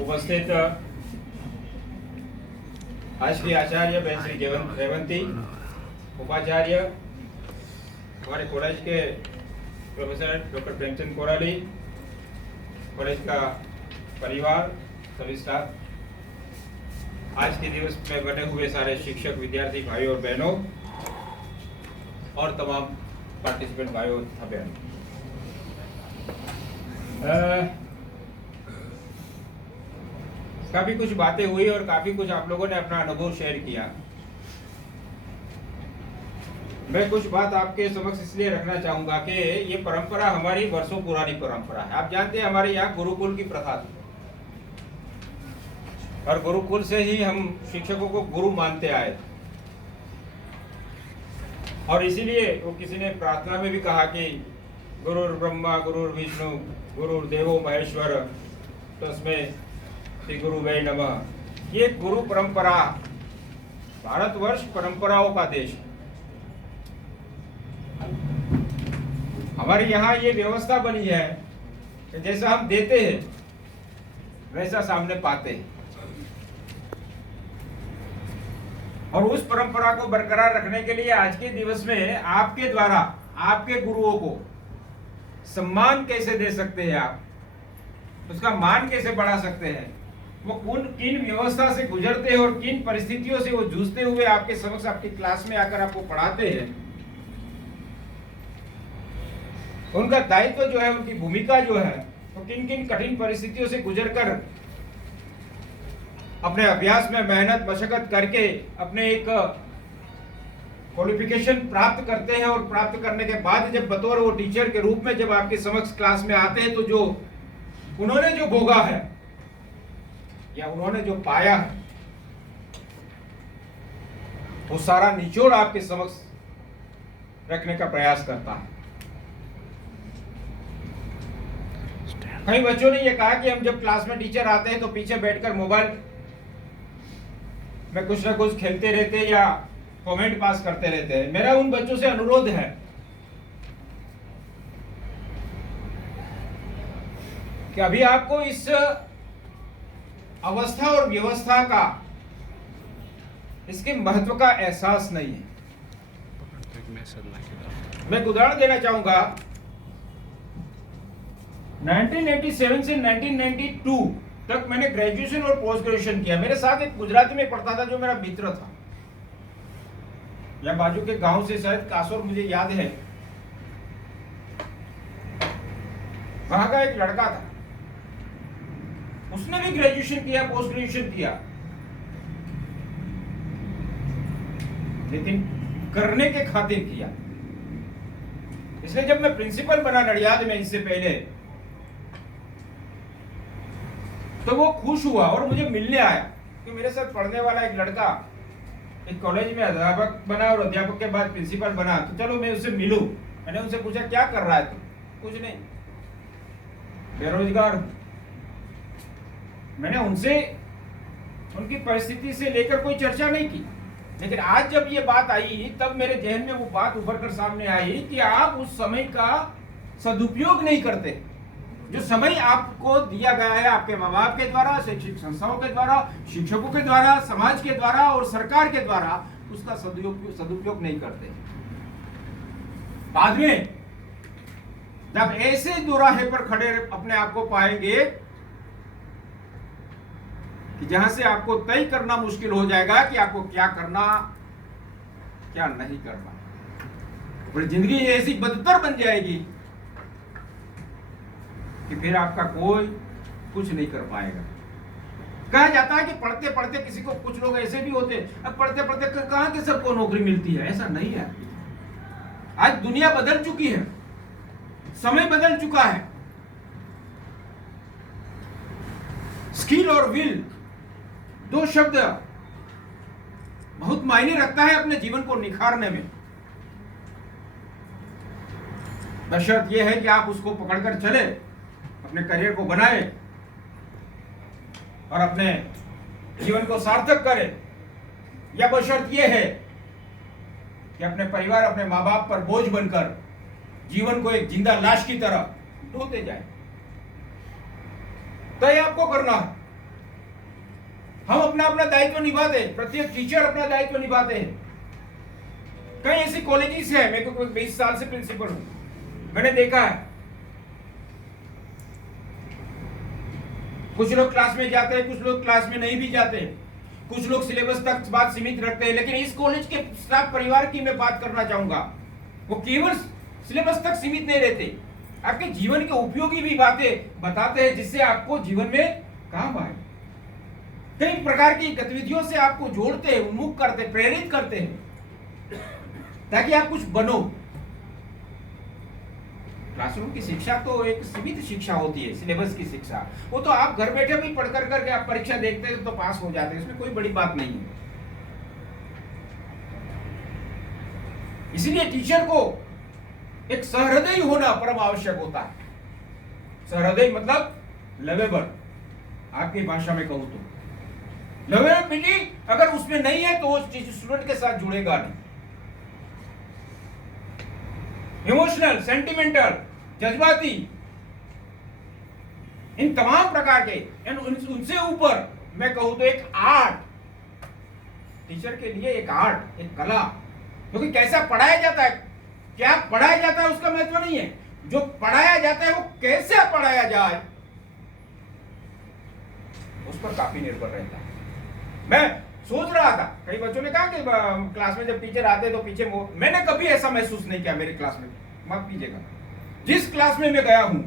उपस्थित आज के आचार्य बहन श्री जयवंती, उपाचार्य हमारे कॉलेज के professor doctor Premchand Korali, college का परिवार, सभी स्टाफ, आज के दिवस में बने हुए सारे शिक्षक, विद्यार्थी भाइयों और बहनों और तमाम पार्टिसिपेंट भाइयों तथा बहनों, काफी कुछ बातें हुई और काफी कुछ आप लोगों ने अपना अनुभव शेयर किया। मैं कुछ बात आपके समक्ष इसलिए रखना चाहूंगा कि ये परंपरा हमारी वर्षों पुरानी परंपरा है। आप जानते हैं हमारे यहाँ गुरुकुल की प्रथा थी और गुरुकुल से ही हम शिक्षकों को गुरु मानते आए और इसीलिए वो किसी ने प्रार्थना में भी कहा कि गुरुर् ब्रह्मा गुरुर् विष्णु गुरुर्देवो महेश्वर तस्मै श्री गुरु वै नमः। ये गुरु परंपरा, भारतवर्ष परंपराओं का देश है। हमारे यहाँ ये व्यवस्था बनी है कि जैसा हम देते हैं वैसा सामने पाते हैं और उस परंपरा को बरकरार रखने के लिए आज के दिवस में आपके द्वारा आपके गुरुओं को सम्मान कैसे दे सकते हैं, आप उसका मान कैसे बढ़ा सकते हैं, वो किन व्यवस्था से गुजरते हैं और किन परिस्थितियों से वो जूझते हुए आपके समक्ष आपकी क्लास में आकर आपको पढ़ाते हैं, उनका दायित्व जो है, उनकी भूमिका जो है, वो किन किन कठिन परिस्थितियों से गुजरकर अपने अभ्यास में मेहनत मशक्कत करके अपने एक क्वालिफिकेशन प्राप्त करते हैं और प्राप्त करने के बाद जब बतौर वो टीचर के रूप में जब आपके समक्ष क्लास में आते हैं तो जो उन्होंने जो भोगा है या उन्होंने जो पाया है वो सारा निचोड़ आपके समक्ष रखने का प्रयास करता है। कई बच्चों ने ये कहा कि हम जब क्लास में टीचर आते हैं तो पीछे बैठकर मोबाइल में कुछ ना कुछ खेलते रहते या कमेंट पास करते रहते हैं। मेरा उन बच्चों से अनुरोध है कि अभी आपको इस अवस्था और व्यवस्था का, इसके महत्व का एहसास नहीं है। मैं एक उदाहरण देना चाहूंगा। 1987 से 1992 तक मैंने ग्रेजुएशन और पोस्ट ग्रेजुएशन किया। मेरे साथ एक गुजराती में पढ़ता था जो मेरा मित्र था, या बाजू के गांव से शायद कासोर, मुझे याद है, वहां का एक लड़का था, उसने भी ग्रेजुएशन किया, पोस्ट ग्रेजुएशन किया, लेकिन करने के खातिर किया। इसलिए जब मैं प्रिंसिपल बना नडियाद में इससे पहले, तो वो खुश हुआ और मुझे मिलने आया कि मेरे साथ पढ़ने वाला एक लड़का एक कॉलेज में अध्यापक बना और अध्यापक के बाद प्रिंसिपल बना, तो चलो मैं उससे मिलूं। मैंने उनसे पूछा क्या कर रहा है तू? कुछ नहीं, बेरोजगार हूं। मैंने उनसे उनकी परिस्थिति से लेकर कोई चर्चा नहीं की, लेकिन आज जब ये बात आई तब मेरे जहन में वो बात उभर कर सामने आई कि आप उस समय का सदुपयोग नहीं करते। जो समय आपको दिया गया है आपके माँ बाप के द्वारा, शैक्षिक संस्थाओं के द्वारा, शिक्षकों के द्वारा, समाज के द्वारा और सरकार के द्वारा, उसका सदुपयोग नहीं करते। बाद में जब ऐसे दोराहे पर खड़े अपने आप को पाएंगे कि जहां से आपको तय करना मुश्किल हो जाएगा कि आपको क्या करना क्या नहीं करना, और जिंदगी ऐसी बदतर बन जाएगी कि फिर आपका कोई कुछ नहीं कर पाएगा। कहा जाता है कि पढ़ते पढ़ते किसी को, कुछ लोग ऐसे भी होते हैं, अब पढ़ते पढ़ते कहां के सबको नौकरी मिलती है, ऐसा नहीं है। आज दुनिया बदल चुकी है, समय बदल चुका है। स्किल और विल, दो शब्द बहुत मायने रखता है अपने जीवन को निखारने में। बशर्त यह है कि आप उसको पकड़कर चले, अपने करियर को बनाए और अपने जीवन को सार्थक करें, या बशर्त यह है कि अपने परिवार, अपने माँ बाप पर बोझ बनकर जीवन को एक जिंदा लाश की तरह ढोते जाए। तय आपको करना है। हम अपना अपना दायित्व निभाते हैं, प्रत्येक टीचर अपना दायित्व निभाते हैं। कई ऐसी कॉलेजेस है, मेरे को 20 साल से प्रिंसिपल हूं, मैंने देखा है कुछ लोग क्लास में जाते हैं, कुछ लोग क्लास में नहीं भी जाते, कुछ लोग सिलेबस तक बात सीमित रखते हैं। लेकिन इस कॉलेज के स्टाफ परिवार की मैं बात करना चाहूंगा, वो केवल सिलेबस तक सीमित नहीं रहते, आपके जीवन के उपयोगी भी बातें बताते हैं जिससे आपको जीवन में काम आए। कई प्रकार की गतिविधियों से आपको जोड़ते हैं, उन्मुख करते, प्रेरित करते हैं ताकि आप कुछ बनो। क्लासरूम की शिक्षा तो एक सीमित शिक्षा होती है, सिलेबस की शिक्षा, वो तो आप घर बैठे भी पढ़ कर करके आप परीक्षा देखते हैं तो पास हो जाते हैं, इसमें कोई बड़ी बात नहीं है। इसलिए टीचर को एक सहृदय होना परम आवश्यक होता है। सहृदय मतलब लवेबल, आपकी भाषा में कहूं तो लवेबिलिटी अगर उसमें नहीं है तो वो स्टूडेंट के साथ जुड़ेगा नहीं। इमोशनल, सेंटिमेंटल, जज्बाती, इन तमाम प्रकार के, उनसे ऊपर मैं कहूं तो एक आर्ट, टीचर के लिए एक आर्ट, एक कला, क्योंकि कैसा पढ़ाया जाता है, क्या पढ़ाया जाता है उसका महत्व नहीं है, जो पढ़ाया जाता है वो कैसे पढ़ाया जाए उस पर काफी निर्भर रहता है। मैं सोच रहा था, कई बच्चों ने कहा कि क्लास में जब टीचर आते तो पीछे मैंने कभी ऐसा महसूस नहीं किया मेरी क्लास में, माफ कीजिएगा, जिस क्लास में मैं गया हूं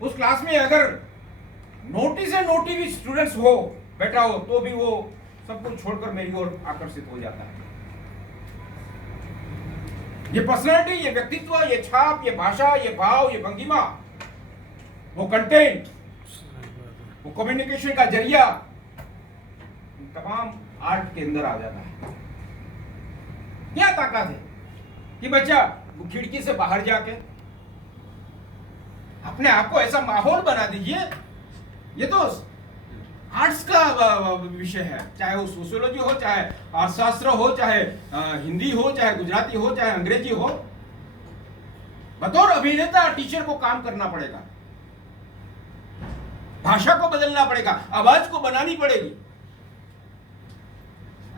उस क्लास में अगर नोटी से नोटी भी स्टूडेंट्स हो बैठा हो तो भी वो सब कुछ छोड़कर मेरी ओर आकर्षित हो जाता है। ये पर्सनालिटी, ये व्यक्तित्व, ये छाप, ये भाषा, ये भाव, ये भंगिमा, वो कंटेंट, वो कम्युनिकेशन का जरिया तमाम आर्ट के अंदर आ जाता है। क्या ताकत है कि बच्चा खिड़की से बाहर जाके अपने आप को ऐसा माहौल बना दीजिए। ये तो आर्ट्स का विषय है, चाहे वो सोशियोलॉजी हो, चाहे अर्थशास्त्र हो, चाहे हिंदी हो, चाहे गुजराती हो, चाहे अंग्रेजी हो। बतौर अभिनेता टीचर को काम करना पड़ेगा, भाषा को बदलना पड़ेगा, आवाज को बनानी पड़ेगी।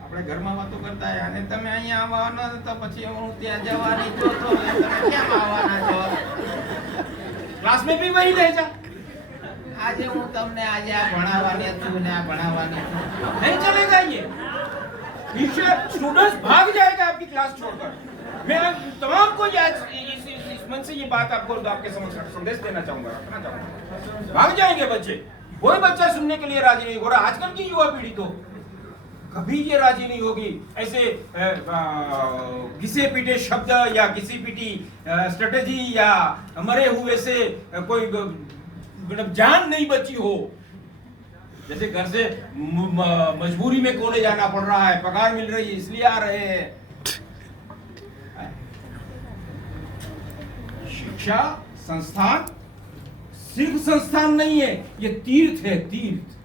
આપણે ઘરમાં વાતો કરતા હોય અને તમે અહીંયા આવવાના તો પછી હું ત્યાં જવાની છો તો તમે કેમ આવવાના છો? ક્લાસ में भी वही रह जा, આજે હું તમને આજે આ ભણાવવાની છું ને આ ભણાવવાની છું, नहीं चलेगा ये। टीचर स्टूडेंट्स भाग जाएगा आपकी क्लास छोड़कर। मैं तमाम को इस मन से ये बात आपको आपके समक्ष संदेश देना चाहूंगा, रखना चाहूंगा। भाग जाएंगे बच्चे, कोई बच्चा सुनने के लिए राजी नहीं हो रहा। आजकल की युवा पीढ़ी तो कभी ये राजी नहीं होगी ऐसे घिसे पीटे शब्द या घिसी पीटी स्ट्रेटेजी या मरे हुए से कोई जान नहीं बची हो। जैसे घर से मजबूरी में कॉलेज आना पड़ रहा है, पगार मिल रही है इसलिए आ रहे हैं। शिक्षा संस्थान सिर्फ संस्थान नहीं है, ये तीर्थ है, तीर्थ।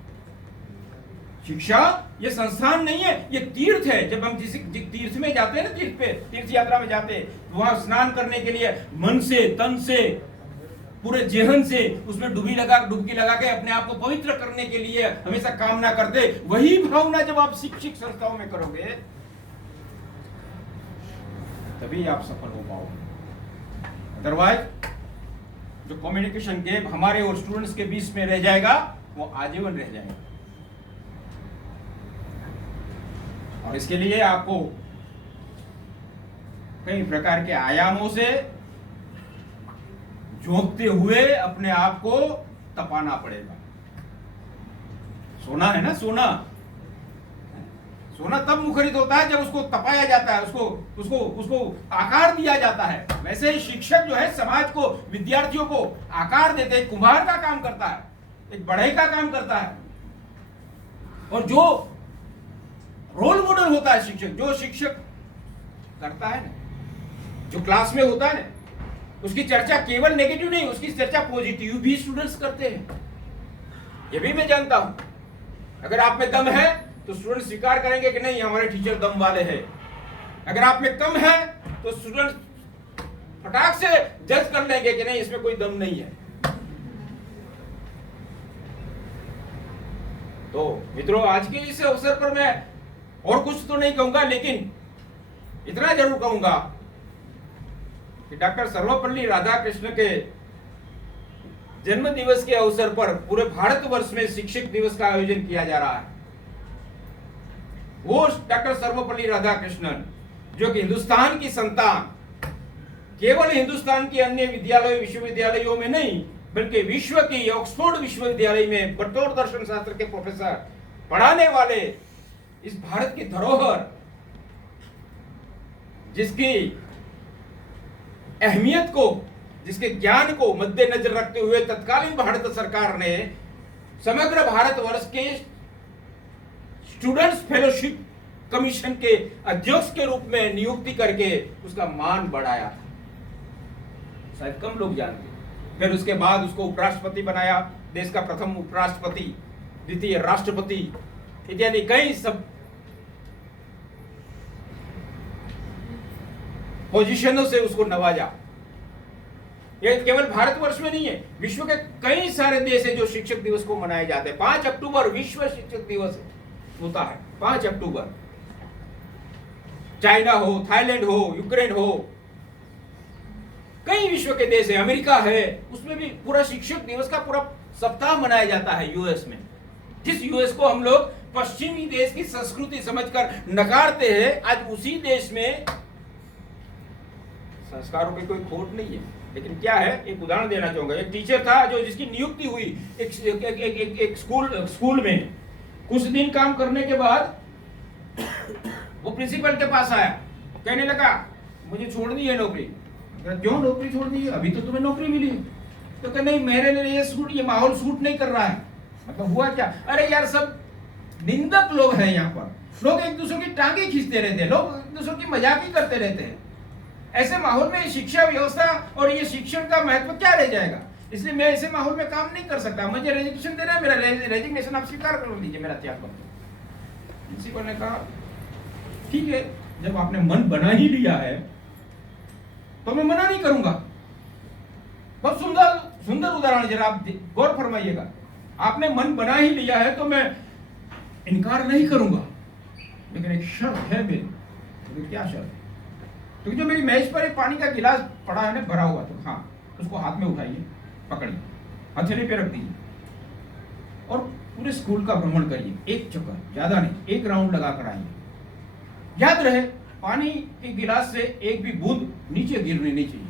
शिक्षा ये संस्थान नहीं है, ये तीर्थ है। जब हम जिस तीर्थ में जाते हैं ना, तीर्थ पे, तीर्थ यात्रा में जाते हैं, वहां स्नान करने के लिए मन से, तन से, पूरे जेहन से उसमें डुबकी लगा के अपने आप को पवित्र करने के लिए हमेशा कामना करते। वही भावना जब आप शिक्षक संस्थाओं में करोगे तभी आप सफल हो पाओगे। अदरवाइज जो कम्युनिकेशन गैप हमारे और स्टूडेंट्स के बीच में रह जाएगा वो आजीवन रह जाएगा। और इसके लिए आपको कई प्रकार के आयामों से झोंकते हुए अपने आप को तपाना पड़ेगा। सोना है ना, सोना सोना तब मुखरित होता है जब उसको तपाया जाता है, उसको आकार दिया जाता है। वैसे ही शिक्षक जो है समाज को, विद्यार्थियों को आकार देते हैं। कुम्हार का काम करता है, एक बढ़ई का काम करता है। और जो रोल मॉडल होता है शिक्षक, जो शिक्षक करता है ना, जो क्लास में होता है ना, उसकी चर्चा केवल नेगेटिव नहीं, उसकी चर्चा पॉजिटिव भी स्टूडेंट्स करते हैं। ये भी मैं जानता हूं। अगर आप में दम है तो स्टूडेंट स्वीकार करेंगे कि नहीं हमारे टीचर दम वाले हैं। अगर आप में कम है तो स्टूडेंट फटाक से जज कर लेंगे कि नहीं इसमें कोई दम नहीं है। तो मित्रों, आज के इस अवसर पर मैं और कुछ तो नहीं कहूंगा, लेकिन इतना जरूर कहूंगा कि डॉक्टर सर्वपल्ली राधाकृष्ण के जन्म दिवस के अवसर पर पूरे भारतवर्ष में शिक्षक दिवस का आयोजन किया जा रहा है। वो डॉक्टर सर्वपल्ली राधाकृष्णन जो कि हिंदुस्तान की संतान, केवल हिंदुस्तान के अन्य विद्यालयों विश्वविद्यालयों में नहीं बल्कि विश्व की ऑक्सफोर्ड विश्वविद्यालय में बतौर दर्शन शास्त्र के प्रोफेसर पढ़ाने वाले इस भारत की धरोहर, जिसकी अहमियत को, जिसके ज्ञान को मद्देनजर रखते हुए तत्कालीन भारत सरकार ने समग्र भारतवर्ष के स्टूडेंट्स फेलोशिप कमीशन के अध्यक्ष के रूप में नियुक्ति करके उसका मान बढ़ाया था, शायद कम लोग जानते। फिर उसके बाद उसको उपराष्ट्रपति बनाया, देश का प्रथम उपराष्ट्रपति, द्वितीय राष्ट्रपति इत्यादि कई सब पोजीशनों से उसको नवाजा। ये केवल भारतवर्ष में नहीं है, विश्व के कई सारे देश है जो शिक्षक दिवस को मनाए जाते हैं। 5 अक्टूबर विश्व शिक्षक दिवस होता है, 5 अक्टूबर। चाइना हो, थाईलैंड हो, यूक्रेन हो, कई विश्व के देश है, अमेरिका है, उसमें भी पूरा शिक्षक दिवस का पूरा सप्ताह मनाया जाता है। यूएस में, जिस यूएस को हम लोग पश्चिमी देश की संस्कृति समझकर नकारते हैं, आज उसी देश में संस्कारों की कोई खोट नहीं है। लेकिन क्या है, एक उदाहरण देना चाहूंगा। एक टीचर था जो जिसकी नियुक्ति हुई एक स्कूल में। कुछ दिन काम करने के बाद वो प्रिंसिपल के पास आया, कहने लगा मुझे छोड़नी है नौकरी। क्यों नौकरी छोड़नी है, अभी तो तुम्हें नौकरी मिली है। तो कह नहीं, मेरे लिए ये माहौल सूट नहीं कर रहा है। मतलब हुआ क्या, अरे यार सब निंदक लोग हैं यहाँ पर, लोग एक दूसरे की टांगे खींचते रहते हैं, लोग एक दूसरे की मजाक ही करते रहते हैं। ऐसे माहौल में शिक्षा व्यवस्था और ये शिक्षण का महत्व क्या रह जाएगा। इसलिए मैं ऐसे माहौल में काम नहीं कर सकता, मुझे रेजिग्नेशन देना है, मेरा रेजिग्नेशन आप स्वीकार कर लीजिए, मेरा त्यागपत्र। प्रिंसिपल ने कहा ठीक है, जब आपने मन बना ही लिया है तो मैं मना नहीं करूंगा। बहुत सुंदर सुंदर उदाहरण, जरा आप गौर फरमाइएगा। आपने मन बना ही लिया है तो मैं इनकार नहीं करूंगा, लेकिन एक शर्त है मेरी। तो क्या शर्त है? तो जो मेरी मेज पर एक पानी का गिलास पड़ा है ना, भरा हुआ, तो हाँ उसको हाथ में उठाइए, पकड़िए, हथेली पे रख दीजिए और पूरे स्कूल का भ्रमण करिए, एक चक्कर, ज्यादा नहीं, एक राउंड लगा कर आइए। याद रहे, पानी के गिलास से एक भी बूंद नीचे गिरनी नहीं चाहिए।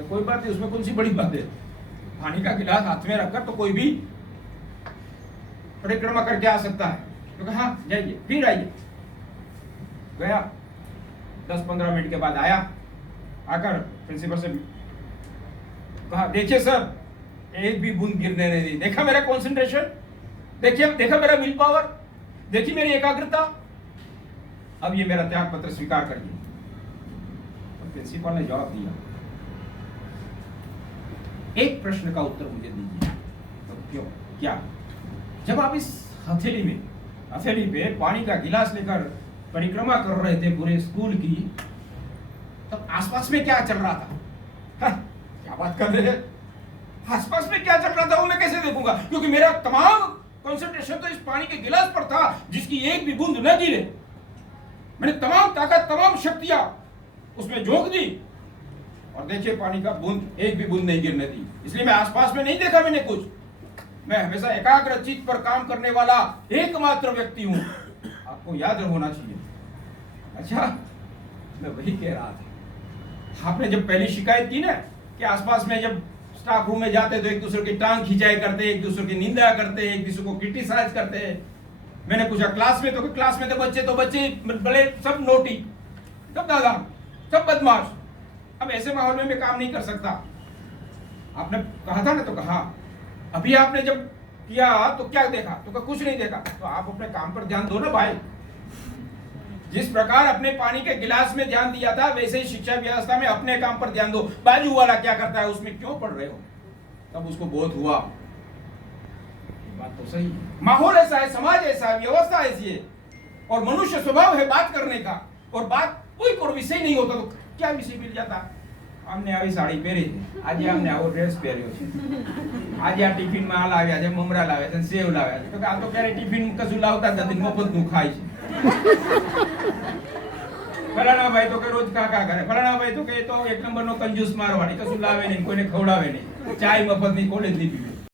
कोई बात नहीं, उसमें कौन सी बड़ी बात है। पानी का गिलास हाथ में रखकर तो कोई भी परिक्रमा करके आ सकता है। तो कहा हाँ जाइए, फिर आइए। गया, 10-15 मिनट के बाद आया, आकर प्रिंसिपल से कहा देखिए सर, एक भी बूंद गिरने नहीं दी। देखा मेरा कंसंट्रेशन, देखा मेरा विल पावर, देखी मेरी एकाग्रता। अब ये मेरा त्याग पत्र स्वीकार करिए। तो प्रिंसिपल ने जवाब दिया, एक प्रश्न का उत्तर मुझे दीजिए। तो क्यों, क्या? जब आप इस हथेली पे पानी का गिलास लेकर परिक्रमा कर रहे थे पूरे स्कूल की, तब आसपास में क्या चल रहा था? क्या बात कर रहे हैं, आसपास में क्या चल रहा था वो मैं कैसे देखूंगा, क्योंकि मेरा तमाम कंसंट्रेशन तो इस पानी के गिलास पर था जिसकी एक भी बूंद न गिरे। मैंने तमाम ताकत, तमाम शक्तियां उसमें झोंक दी और देखिए पानी का बूंद, एक भी बूंद नहीं गिरने दी। इसलिए मैं आसपास में नहीं देखा मैंने कुछ। मैं हमेशा एकाग्र चित्त पर काम करने वाला एकमात्र व्यक्ति हूं, आपको याद होना चाहिए। अच्छा, मैं वही कह रहा था। आपने जब पहली शिकायत की ना कि आसपास में जब स्टाफ रूम में जाते तो एक दूसरे की टांग खिंचाई करते, एक दूसरे की निंदा करते, एक दूसरे को क्रिटिसाइज करते। मैंने पूछा क्लास में तो बच्चे बड़े सब नोटी, सब दादा, सब बदमाश। अब ऐसे माहौल में मैं काम नहीं कर सकता। आपने कहा था ना, तो कहा अभी आपने जब किया तो क्या देखा? तो कहा कुछ नहीं देखा। तो आप अपने काम पर ध्यान दो ना भाई। जिस प्रकार अपने पानी के गिलास में ध्यान दिया था, वैसे ही शिक्षा व्यवस्था में अपने काम पर ध्यान दो। बाजू वाला क्या करता है उसमें क्यों पढ़ रहे हो? तब उसको बोध हुआ, बात तो सही है, माहौल ऐसा है, समाज ऐसा है, व्यवस्था ऐसी है और मनुष्य स्वभाव है बात करने का। और बात कोई विषय नहीं होता तो क्या विषय मिल जाता। અમને આવી સાડી પહેરી છે, આજે અમને આવો ડ્રેસ પહેર્યો છે, આજે આ ટિફિનમાં આ લાવ્યા છે, મમરા લાવ્યા છે, સેવ લાવ્યા છે. તો કે આ તો ક્યારે ટિફિન કશું લાવતા જ નથી, મફતનું ખાય છે. ફલાણા ભાઈ તો કે રોજ કાકા કરે, ફલાણા ભાઈ તો કે એ તો એક નંબરનો કંજૂસ મારવાડી, કશું લાવે નહીં, કોઈને ખવડાવે નહીં, ચાય મફતની, કોલેજ ની પીવી.